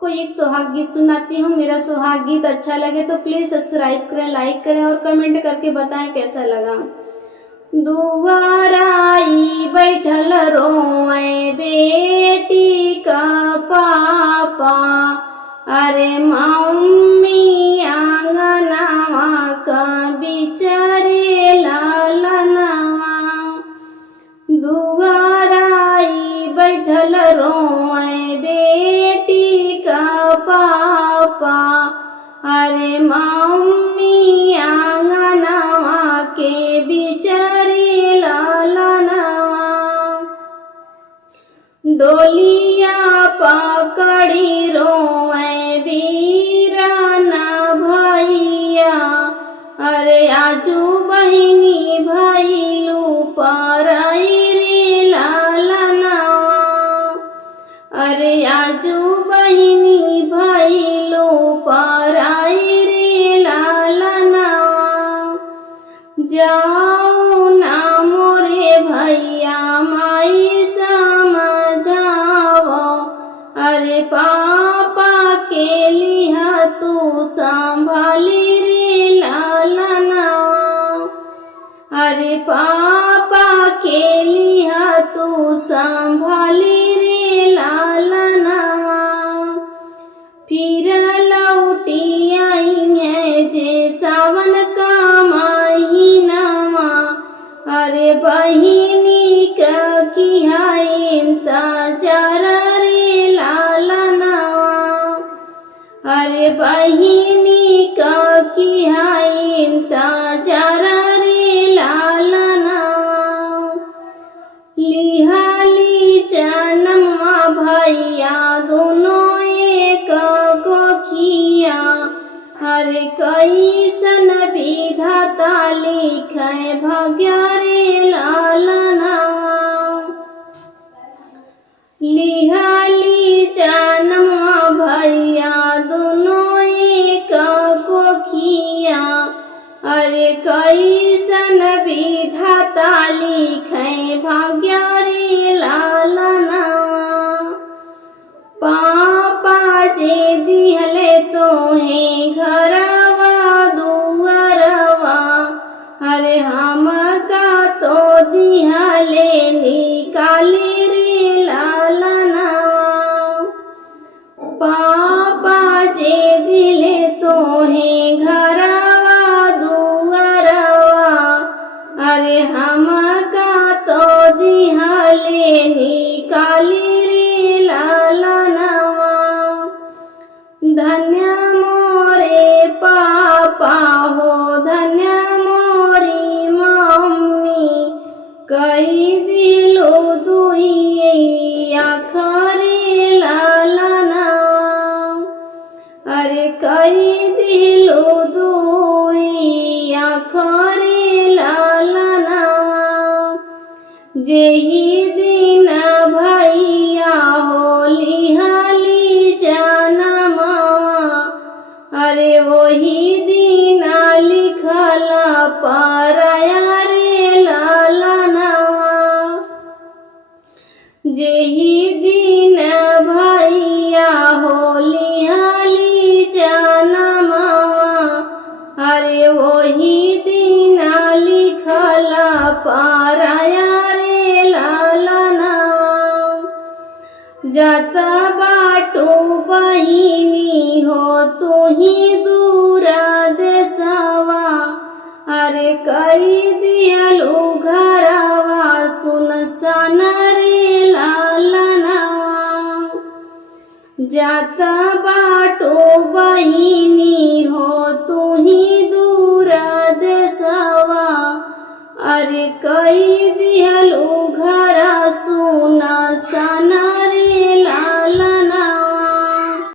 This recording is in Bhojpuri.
कोई एक सुहाग गीत सुनाती हूँ। मेरा सुहाग गीत अच्छा लगे तो प्लीज सब्सक्राइब करें, लाइक करें और कमेंट करके बताएं कैसा लगा। दुआराई बैठल रोए बेटी का पापा, अरे मम्मी आंगनवा का बिचारे लालनवा। दुआराई बैठल रोए बेटी का पापा, अरे मम्मी आंगनवा के बिचारे लालनवा। डोलिया पकड़ी रोए वीराना भैया, अरे आजू बहिनी भैलू पराई रे लालनवा। अरे आजू बहिनी भैलू पराई रे लालनवा। जाओ ना मोरे भैया माई समझाओ, अरे पापा के लिहा तू संभाली रे लालनवा। अरे पापा के लिहा तू संभाली रे लालनवा। फिर लौटी आई है जे सावन का महीनावा, अरे बहिनी का किया इंतजार रे लालनवा। अरे बहिनी का किया इंतजार रे लालनवा। लिहाली जनवा भैया दोनों एक गोखिया, अरे कैसन विधाता लिखे भाग्य रे लालनवा। लिहाली जनवा भैया दोनों एक गोखिया, अरे कैसन विधाता लिखे भाग्य रे लालनवा। पापा जे दिहले तोहे घरवा दुआरवा, अरे हमका तो दिहले निकाली रे लालनवा। पापा जे दिले तोहे घरवा दुआरवा, अरे हमका तो दिहले निकाली रे लालनवा। धन्य मोरे पापा हो, धन्य मोरी मम्मी, कई दिलो दुई आखरे लालनवा। अरे कई दिलो दुई आखरे लालनवा। जेही दिन भैया हो लिहाली जनमवा, अरे वही दिन लिखला पराया रे लालनवा। जेही दिन भैया हो लिहाली जनमवा, अरे वही दिन लिखला पराया रे लालनवा। जात बाटो बहिनी हो तुही दूर देशवा, अरे कई दियलू घरवा सुनसान रे लालनवा। जात बाटो बहिनी हो तुही दूर देशवा, अरे कई दियलू घर सुनसान